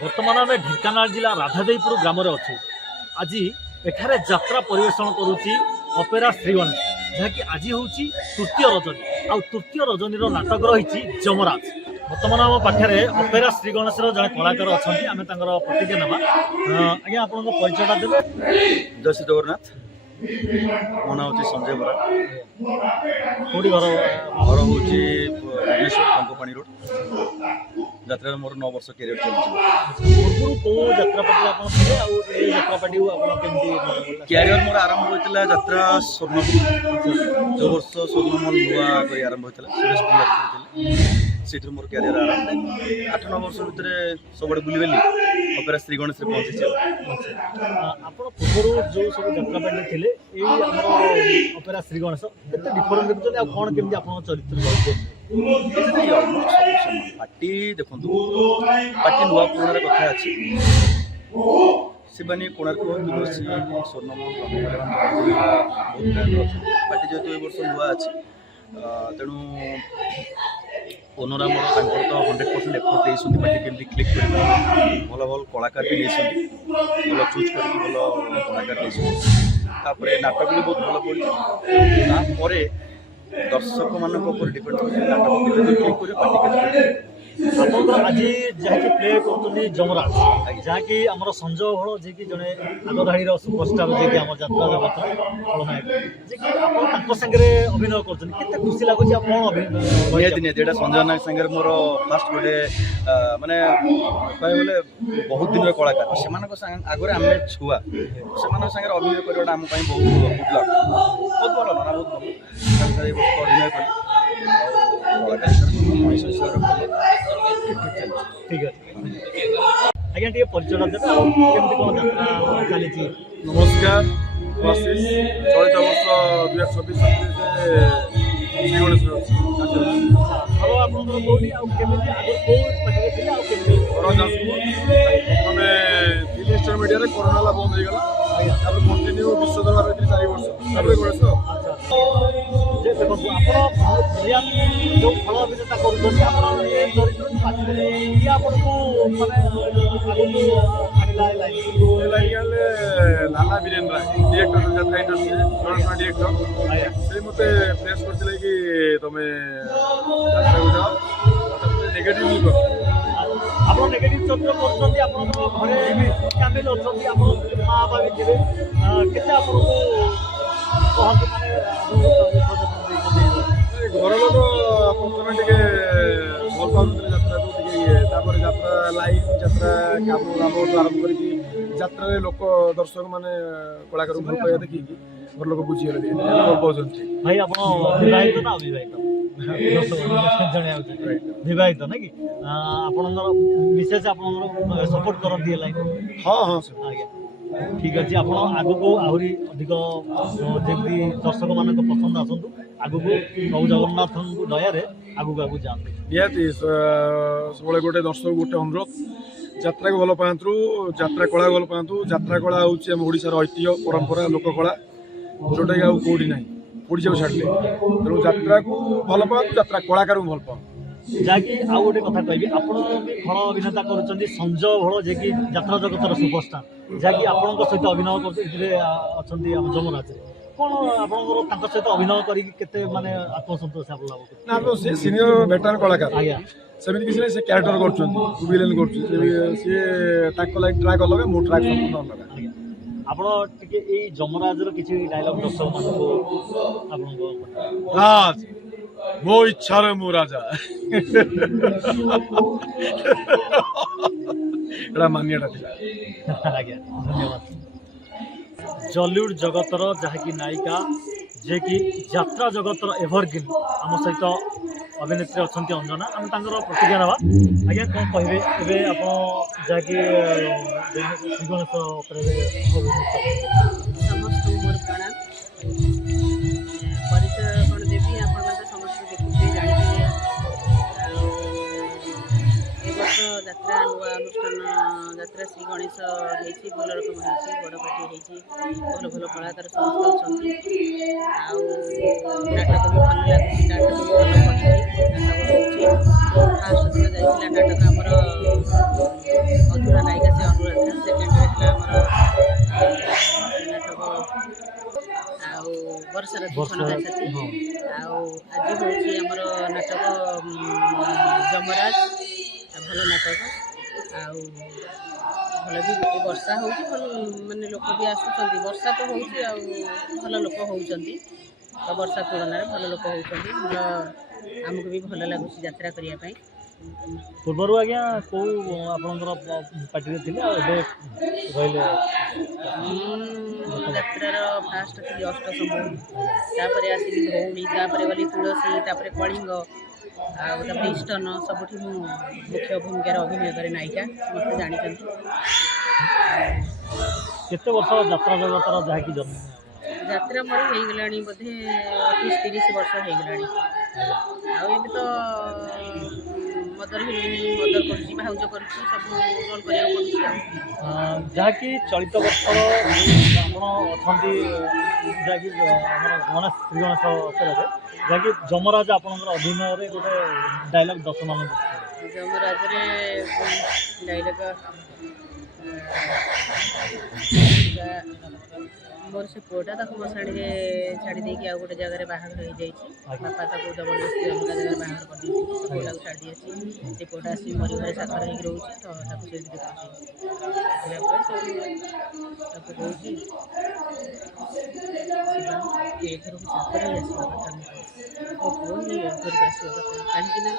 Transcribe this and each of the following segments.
बर्तमान आम ढेंकानाल जिला राधादेईपुर ग्राम अच्छे आज एठारे यात्रा परिवेषण करुच्ची अपेरा श्री गणेश जहाँकि आज हूँ तृतीय रजनी आ तृतीय रजनीर नाटक रही जमराज। बर्तमान आम पाखे अपेरा श्री गणेश जड़े कलाकार अच्छा आम प्रतिज्ञा ना आज्ञा आप परिचयटा देवे। जय श्री जगन्नाथ। मो ना हूँ संजय बरा। कौटी घर घर हूँ भुवनेश्वर टंकपाणी रोड। यात्रा मोर 9 वर्ष कैरियर चलती। पूर्व कौ यात्रापाटी यात्रापाटी कैरियर मोर आरंभ होता यात्रा स्वर्णमल जो वर्ष स्वर्णमल नुआ कर आरंभ होता सुरेश कुमार से मोर कैरियर आरंभ 8-9 वर्ष भितर सब बुलवेली अपेरा श्री गणेश पहुंची। आप पूर्व जो सब यात्रापाटी थे अपेरा श्री गणेश डिफरेन्स देखते कौन केमी आप चरित्र पार्टी देखो पार्टी नुआ पुराण कथा अच्छी शिवानी कोणार्क स्वर्णमल पार्टी जेहतु ए वर्ष नुआ अच्छी तेणु ओनर आम तो 100% एफर्ट देते पार्टी केमती क्लिक कर भल भल कलाकार भी नहीं भल चूज कर भल कलाकार नहीं नाटक भी बहुत भल पड़ी दर्शक मान डिपेंड कर पार्टी आज जहाँकि प्ले कर जमराज जहाँकि आम संजय भल जी जड़े आगधाड़ी सुपरस्टार जी आम यात्रा जगत खलनायक सागर अभिनय कर खुशी लगुच निहती संजय नायक सागर मोर फास्ट गोटे माने कहले बहुत दिन कलाकार से आगे आम छुआ से अभिनय करवाटा आम बहुत गुड लक बहुत भल ना बहुत भल अभिनय कर ठीक है आज्ञा टे परिचय देते केमती कौन यात्रा चली। नमस्कार आशीष चलित वर्ष 2026 श्री गणेश प्रथमे फिल्म स्टार मीडिया कोरोना बंद हो गला कंटिन्यू विश्व दरबार 4 वर्ष गणेश देखो जो फल अभिनेता लाला बीरेन राय डिरेक्टर यात्रा इंडस्ट्री जन डिरेक्टर से मत प्रेस करते कि तुम यात्रा को जाओ नेगेटिव नहीं कर आप नेगेटिव चरित्र कर घरे फैमिली अच्छा माँ बाबा भी थे के घर लोक प्रथम टे भल पाते यात्रा को यात्रा लाइन यात्रा काम आरम्भ कर लोक दर्शक मैंने कलाकार भल पाइबा देखिए घर लोक बुझीगले भल पाँच भाई आप विवाहित ना अविवाहित विवाहित ना कि आप विशेष आप सपोर्ट करती लाइन। हाँ हाँ आज्ञा ठीक अच्छे आप आगू आहरी अधिक जमी दर्शक मान पसंद आसतु आगू प्रभु जगन्नाथ दया आगू आगू जाते निहती सब गोटे दर्शक गोटे अनुरोध यात्रा को भल पातु यात्रा कला भल पातु यात्रा कला हूँ आम ओडार ऐतिह्य परंपरा लोककला जोटा कि कौटी ना ओडा छाड़े तेणु यात्रा को भल पातु यात्रा कलाकार को भल पाओ जहाँकि आउ गोटे कथा कहबी आप खल अभिनेता कर संजय भल जे कि यात्रा जगतर सुपरस्टार जहाँकि आपण सहित अभिनय अच्छा जमराज कौन आप सहित अभिनय करते माने आत्मसंतोष आप लाभ ना से सीनियर वेटरान कलाकार आज्ञा सेमती किसी नहीं से क्यारेक्टर कर लाइक ट्राक अलग मो ट्राक संपूर्ण अलग आप जमराज किसी डायलॉग दर्शक मान राज मो इच्छा मो राजा मान्यता आज्ञा धन्यवाद। जॉलीवुड जगतर जहाँकि नायिका जे कि यात्रा जगतर एभरग्रीन आम सहित अभिनेत्री अच्छा अंजना आम प्रतिज्ञा ना आज्ञा कौन कहे आप जहाँकि श्री गणेश समस्त मोर प्रणाम परिचय कौन देवी आप समस्त देखुचे जानी वर्ष यात्रा नुआ अनुष्ठान यात्रा श्री गणेश भल रकम बड़ पार्टी भल भल कलाकार समस्त अच्छा नाटक भी भल लगे नाटक भी भल पढ़ी नाटक हो फास्ट दिन जाइए नाटक आमर अधूरा ବର୍ଷର ବର୍ଷର ଦୀପନ ସାଥୀ ହଁ ଆଉ ଆଜି ହେଉଛି ଆମର ନାଟକ ଯମରାଜ ଭଲ ନାଟକ ଆଉ ଭଲ ବି ବର୍ଷା ହେଉଛି ଭଲ ମାନେ ଲୋକ ବି ଆସୁଛନ୍ତି ବର୍ଷା ତ ହେଉଛି ଆଉ ଭଲ ଲୋକ ହେଉଛନ୍ତି ତ ବର୍ଷା ତୁଳନାରେ ଭଲ ଲୋକ ହେଉଛନ୍ତି ଭଲ ଆମକୁ ବି ଭଲ ଲାଗୁଛି ଯାତ୍ରା କରିବା ପାଇଁ। ପୂର୍ବରୁ ଆଜ୍ଞା କୋଉ ଆପଣଙ୍କର ପାର୍ଟିରେ ଥିଲେ ଆଉ ଏବେ ରହିଲେ ଯାତ୍ରାର ଫାଷ୍ଟ ଥିଲି ଅଷ୍ଟଶମ୍ଭୁ ତାପରେ ଆସିଲି ଧଉଳି ତାପରେ ଗଲି ତୁଳସୀ ତାପରେ କଳିଙ୍ଗ ଆଉ ତାପରେ ଇଷ୍ଟନ ସବୁଠି ମୁଁ ମୁଖ୍ୟ ଭୂମିକାରେ ଅଭିନୟ କରେ ନାୟିକା ସମସ୍ତେ ଜାଣିଛନ୍ତି। କେତେ ବର୍ଷ ଯାତ୍ରା ଜଗତର ଯାହାକି ଜନ୍ମ ଯାତ୍ରା ମୋର ହେଇଗଲାଣି ବୋଧେ 28-30 ବର୍ଷ ହେଇଗଲାଣି ଆଉ ଏବେ ତ ମଦର ହିରୋଇନ୍ ମଦର କରୁଛି ଭାଉଜ କରୁଛି ସବୁ ରୋଲ୍ କରିବାକୁ ପଡ଼ୁଛି ଆଉ। ଯାହାକି ଚଳିତ ବର୍ଷର ଆପଣ ଅଛନ୍ତି ଯାହାକି ଆମର ଗଣେଶ ଶ୍ରୀ ଗଣେଶ ଅପେରାରେ ଯାହାକି ଯମରାଜ ଆପଣଙ୍କର ଅଭିନୟରେ ଗୋଟେ ଡାଇଲଗ୍ 10 ମାନ ଯମରାଜରେ ଡାଇଲଗ ମୋର ସେ ପୁଅଟା ତାକୁ ମଶାଣିରେ ଛାଡ଼ି ଦେଇକି ଆଉ ଗୋଟେ ଜାଗାରେ ବାହାଘର ହେଇଯାଇଛି ବାପା ତାକୁ ଜବରଦସ୍ତି ଅଲଗା ଜାଗାରେ ବାହାଘର କରିଦେଇଛି ସେ ପୁଅଟାକୁ ଛାଡ଼ି ଦେଇଛି ସେ ପୁଅଟା ଆସିକି ମରି ଘରେ ସାଥର ହେଇକି ରହୁଛି ତ ତାକୁ ସେଇଠି ଦେଖୁଛି ଦେଖିଲା ପରେ ତାକୁ କହୁଛି ଏ ଘରକୁ ଚାକର ହେଇ ଆସିବା କଥା ନୁହେଁ ମୋ ପୁଅ ହିଁ ଏ ଘରକୁ ଆସିବା କଥା କାହିଁକି ନା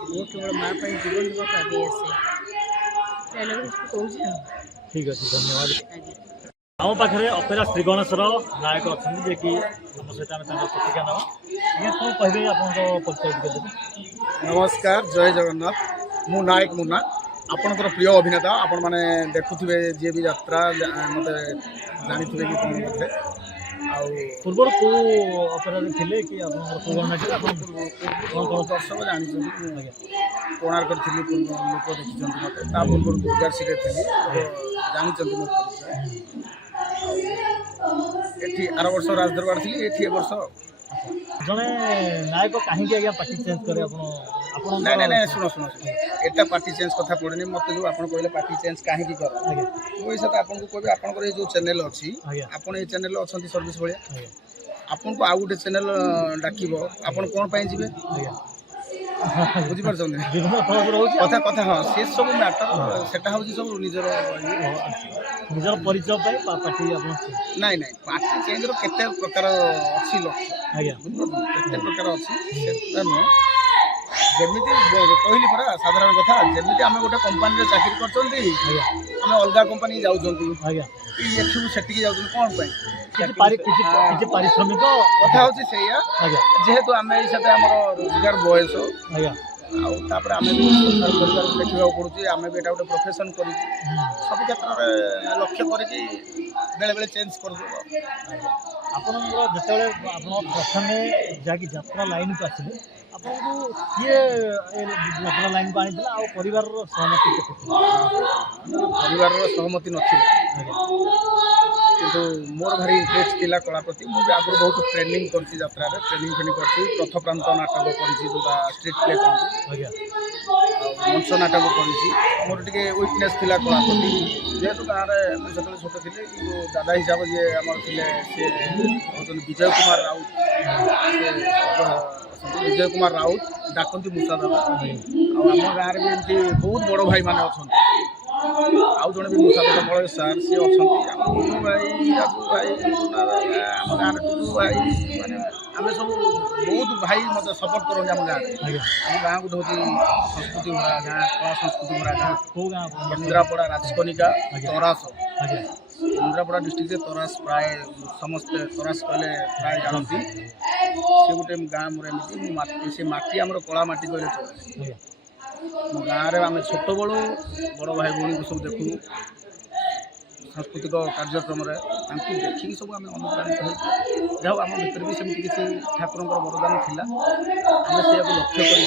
ପୁଅ କେବଳ ମା ପାଇଁ ଜୀବନ ଦେବାକୁ ଆଗେଇ ଆସେ ଡାଇଲଗ କହୁଛି ଆଉ। ଠିକ୍ ଅଛି ଧନ୍ୟବାଦ। ଆଜ୍ଞା ଆମ ପାଖରେ ଅପେରା ଶ୍ରୀ ଗଣେଶର ନାୟକ ଅଛନ୍ତି ଯିଏକି ଆମ ସହିତ ଆମେ ତାଙ୍କର ପ୍ରତିକ୍ରିୟା ନେବା ଆଜ୍ଞା କ'ଣ କହିବେ ଆପଣଙ୍କ ପରିଚୟ ଟିକେ ଦେବେ। ନମସ୍କାର, ଜୟ ଜଗନ୍ନାଥ। ମୁଁ ନାୟକ ମୁନା, ଆପଣଙ୍କର ପ୍ରିୟ ଅଭିନେତା। ଆପଣମାନେ ଦେଖୁଥିବେ ଯିଏ ବି ଯାତ୍ରା ମୋତେ ଜାଣିଥିବେ କି କ'ଣ ବୋଧେ। ଆଉ ପୂର୍ବରୁ କେଉଁ ଅପେରାରେ ଥିଲେ କି ଆପଣଙ୍କର ପୁରୁଣା ଥିଲା ଆପଣ ପୂର୍ବରୁ ଦର୍ଶକ ଜାଣିଛନ୍ତି ମୁଁ ଆଜ୍ଞା କୋଣାର୍କରେ ଥିଲି, ପୂର୍ବ ଲୋକ ଦେଖିଛନ୍ତି ମୋତେ। ତା ପୂର୍ବରୁ ଦୁର୍ଗାଶ୍ରୀରେ ଥିଲି, ଲୋକ ଜାଣିଛନ୍ତି ମୋ ପରିଚୟ। ଏଠି ଆର ବର୍ଷ ରାଜଦରବାର ଥିଲି, ଏଠି ଏ ବର୍ଷ। ଜଣେ ନାୟକ କାହିଁକି ଆଜ୍ଞା ପାର୍ଟି ଚେଞ୍ଜ କରେ ଆପଣ ନାଇଁ ଶୁଣ ଏଟା ପାର୍ଟି ଚେଞ୍ଜ କଥା ପଡ଼େନି ମୋତେ। ଯେଉଁ ଆପଣ କହିଲେ ପାର୍ଟି ଚେଞ୍ଜ କାହିଁକି କର, ଆଜ୍ଞା ମୁଁ ଏଇ ସହିତ ଆପଣଙ୍କୁ କହିବି ଆପଣଙ୍କର ଏଇ ଯେଉଁ ଚ୍ୟାନେଲ୍ ଅଛି, ଆଜ୍ଞା ଆପଣ ଏଇ ଚ୍ୟାନେଲ୍ ଅଛନ୍ତି ସର୍ଭିସ୍ ଭଳିଆ, ଆଜ୍ଞା ଆପଣଙ୍କୁ ଆଉ ଗୋଟେ ଚ୍ୟାନେଲ୍ ଡାକିବ, ଆପଣ କ'ଣ ପାଇଁ ଯିବେ? ଆଜ୍ଞା ବୁଝିପାରୁଛନ୍ତି ବିଭିନ୍ନ ତରଫ ରହୁଛି କଥା ହଁ, ସେ ସବୁ ମ୍ୟାଟର ସେଟା ହେଉଛି ସବୁ ନିଜର ନିଜର ପରିଚୟ ପାଇଁ ପାର୍ଟି ଆପଣ ନାଇଁ ପାର୍ଟି ଚେଞ୍ଜର କେତେ ପ୍ରକାର ଅଛି ଲକ୍ଷ୍ୟ, ଆଜ୍ଞା ବୁଝିପାରୁଛନ୍ତି କେତେ ପ୍ରକାର ଅଛି ସେଟା ନୁହଁ। ଯେମିତି କହିଲି ପରା ସାଧାରଣ କଥା, ଯେମିତି ଆମେ ଗୋଟେ କମ୍ପାନୀରେ ଚାକିରି କରୁଛନ୍ତି, ଆଜ୍ଞା ଆମେ ଅଲଗା କମ୍ପାନୀ ଯାଉଛନ୍ତି, ଆଜ୍ଞା ଏଠୁ ସେଠିକି ଯାଉଛନ୍ତି କ'ଣ ପାଇଁ? କିଛି ପାରିଶ୍ରମିକ କଥା ହେଉଛି ସେଇଆ। ଆଜ୍ଞା ଯେହେତୁ ଆମେ ଏଇ ସାথে ଆମର ରୋଜଗାର ବୟସ, ଆଜ୍ଞା ଆଉ ତାପରେ ଆମେ ବି ସଂସାର ପରିବାରକୁ ଦେଖିବାକୁ ପଡ଼ୁଛି, ଆମେ ବି ଏଇଟା ଗୋଟେ ପ୍ରଫେସନ୍ କରିଛୁ, ସବୁ କ୍ଷେତ୍ରରେ ଲକ୍ଷ୍ୟ କରିକି ବେଳେବେଳେ ଚେଞ୍ଜ କରିଦେବୁ। ଆପଣଙ୍କର ଯେତେବେଳେ ଆପଣ ପ୍ରଥମେ ଯାହାକି ଯାତ୍ରା ଲାଇନ୍କୁ ଆସିଲେ ଆପଣଙ୍କୁ କିଏ ଯାତ୍ରା ଲାଇନ୍କୁ ଆଣିଥିଲା ଆଉ ପରିବାରର ସହମତି କେତେ ଥିଲା? ପରିବାରର ସହମତି ନଥିଲା, ଆଜ୍ଞା କିନ୍ତୁ ମୋର ଭାରି ଇଣ୍ଟରେଷ୍ଟ ଥିଲା କଳା ପ୍ରତି। ମୁଁ ବି ଆଗରୁ ବହୁତ ଟ୍ରେନିଂ କରିଛି, ଯାତ୍ରାରେ ଟ୍ରେନିଂ କରିଛି। ପ୍ରଥପ୍ରାନ୍ତ ନାଟକ କରିଛି, ଯେଉଁଟା ଷ୍ଟ୍ରିଟ୍ ପ୍ଲେ କହନ୍ତି, ଆଜ୍ଞା ଆଉ ମଞ୍ଚ ନାଟକ କରିଛି। ମୋର ଟିକେ ୱିକନେସ୍ ଥିଲା କଳା ପ୍ରତି। ଯେହେତୁ ଗାଁରେ ମୁଁ ସେତେବେଳେ ଛୋଟ ଥିଲି, କିନ୍ତୁ ଦାଦା ହିସାବ ଯିଏ ଆମର ଥିଲେ ସିଏ ହେଉଛନ୍ତି ବିଜୟ କୁମାର ରାଉତ। ବିଜୟ କୁମାର ରାଉତ ଡାକନ୍ତି ମୂଷା ଦାଦା। ଆଉ ଆମ ଗାଁରେ ବି ଏମିତି ବହୁତ ବଡ଼ ଭାଇମାନେ ଅଛନ୍ତି। ଆଉ ଜଣେ ବି ମୂଷା ଦାଦା ମଳୟ ସାର୍ ସିଏ ଅଛନ୍ତି। ଆମ ଟୁଟୁ ଭାଇ, ରାଜୁ ଭାଇ, ଟୁନା ଭାଇ, ଆମ ଗାଁରେ ଟୁଟୁ ଭାଇ, ମାନେ ଆମେ ସବୁ ବହୁତ ଭାଇ ମୋତେ ସପୋର୍ଟ କରନ୍ତି ଆମ ଗାଁରେ। ଆଜ୍ଞା ଆମ ଗାଁ ଗୋଟେ ହେଉଛି ସଂସ୍କୃତି ଭରା ଗାଁ, କଳା ସଂସ୍କୃତି ଭରା ଗାଁ। କେଉଁ ଗାଁ କେନ୍ଦ୍ରାପଡ଼ା ରାଜକନିକା ତରାସ। ଆଜ୍ଞା କେନ୍ଦ୍ରାପଡ଼ା ଡିଷ୍ଟ୍ରିକ୍ଟରେ ତରାସ ପ୍ରାୟ ସମସ୍ତେ ତରାସ କହିଲେ ପ୍ରାୟ ଜାଣନ୍ତି। ସେ ଗୋଟେ ଗାଁ ମୋର ଏମିତି, ସେ ମାଟି ଆମର କଳା ମାଟି କହିଲେ ଚଳେ। ଆଜ୍ଞା ମୋ ଗାଁରେ ଆମେ ଛୋଟବେଳୁ ବଡ଼ ଭାଇ ଭଉଣୀଙ୍କୁ ସବୁ ଦେଖୁ ସାଂସ୍କୃତିକ କାର୍ଯ୍ୟକ୍ରମରେ, ତାଙ୍କୁ ଦେଖିକି ସବୁ ଆମେ ଅନୁପ୍ରାଣିତ ହେଇଛୁ। ଯାହା ହଉ ଆମ ଭିତରେ ବି ସେମିତି କିଛି ଠାକୁରଙ୍କର ବରଦାନ ଥିଲା, ଆମେ ସେଇଆକୁ ଲକ୍ଷ୍ୟ କରି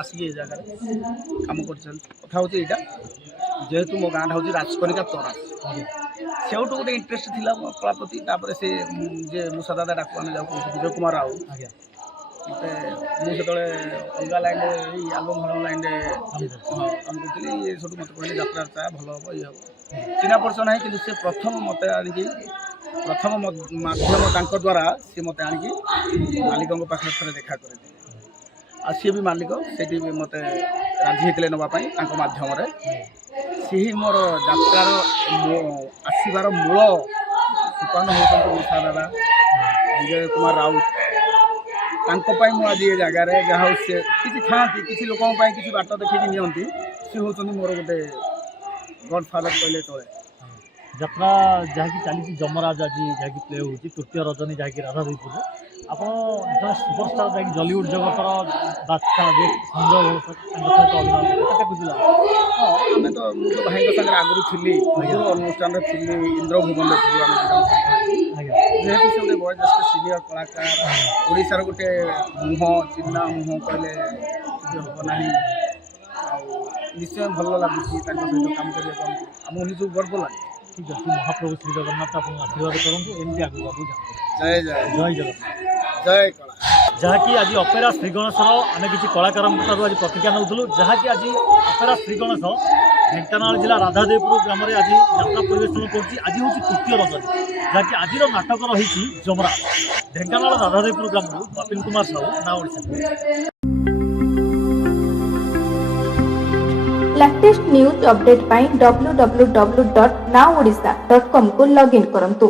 ଆସିକି ଏ ଜାଗାରେ କାମ କରିଛନ୍ତି। କଥା ହେଉଛି ଏଇଟା, ଯେହେତୁ ମୋ ଗାଁଟା ହେଉଛି ରାଜକନିକା ତରାସ, ସେଇଠୁ ଗୋଟେ ଇଣ୍ଟରେଷ୍ଟ ଥିଲା ମୋ କଳା ପ୍ରତି। ତାପରେ ସେ ଯେ ମୂଷା ଦାଦା ଡାକୁ ଆମେ ଯାଉ ବିଜୟ କୁମାର ରାଉତ, ଆଜ୍ଞା ମୋତେ ମୁଁ ସେତେବେଳେ ଅଲଗା ଲାଇନ୍ରେ ଏଇ ଆଲବମ୍ ଫାଲବମ୍ ଲାଇନ୍ରେ କାମ କରୁଥିଲି। ଇଏ ସେଠୁ ମୋତେ କହିଲେ ଯାତ୍ରା ଭଲ ହେବ, ଇଏ ହେବ। ଚିହ୍ନା ପରିଚୟ ନାହିଁ, କିନ୍ତୁ ସେ ପ୍ରଥମ ମୋତେ ଆଣିକି प्रथम माध्यम तांको द्वारा सी मत आनिकी मालिकों पाखे थे देखा कर सी भी मालिक से मत राजी होते नापी माध्यम सी मोर यात्रार आसबार मूल सुपान होता दादा विजय कुमार राउत आज ये जगार जहाँ से किसी था किसी लोक किसी बाट देखिए नियंती सी हूँ मोर गोटे गडफादर कहले चले ଯାତ୍ରା ଯାହାକି ଚାଲିଛି ଯମରାଜ ଆଜି ଯାହାକି ପ୍ଲେ ହେଉଛି ତୃତୀୟ ରଜନୀ ଯାହାକି ରାଧାଦେଇପୁରରେ ଆପଣ ଜଣେ ସୁପରଷ୍ଟାର ଯାହାକି ଜଲିଉଡ୍ ଜଗତର ବାଦଶାହ ଯେ ସଞ୍ଜୟ ଘୋଷ ତାଙ୍କ ସହିତ ଅଭିନୟ କଲେ କେତେ ଖୁସି ଲାଗୁଛି? हाँ आम तो मुझे भाई सागर आगुरी थी अनुष्ठान थी इंद्रभुवन थी आम ଆଜ୍ଞା जेहेतु से गोटे बयोज्येष्ठ सिनियर कलाकार ओडिशार गोटे मुह चिन्ह मुह कहले हम ना निश्चय भल लगुच सहित काम करने आम निजी गर्व लगे ଠିକ୍ ଅଛି ମହାପ୍ରଭୁ ଶ୍ରୀ ଜଗନ୍ନାଥ ଆପଣଙ୍କୁ ଆଶୀର୍ବାଦ କରନ୍ତୁ ଏମିତି ଆଗକୁ ଆଗକୁ ଯାଆନ୍ତୁ। जय जय ଜୟ ଜଗନ୍ନାଥ। जय कला ଯାହାକି ଆଜି ଅପେରା ଶ୍ରୀଗଣେଶର ଆମେ କିଛି କଳାକାରଙ୍କ ଠାରୁ ଆଜି ପ୍ରତିଜ୍ଞା ନେଉଥିଲୁ ଯାହାକି ଆଜି ଅପେରା ଶ୍ରୀଗଣେଶ ଢେଙ୍କାନାଳ ଜିଲ୍ଲା ରାଧାଦେଇପୁର ଗ୍ରାମରେ ଆଜି ଯାତ୍ରା ପରିବେଷଣ କରୁଛି। ଆଜି ହେଉଛି ତୃତୀୟ ରଜନୀ ଯାହାକି ଆଜିର ନାଟକ ରହିଛି ଯମରାଜ। ଢେଙ୍କାନାଳ ରାଧାଦେଇପୁର ଗ୍ରାମରୁ ବାପିନ କୁମାର ସାହୁ ନା ଓଡ଼ିଶା। लेटेस्ट न्यूज अपडेट पाई www.naodisha.com को लॉगिन करंतु।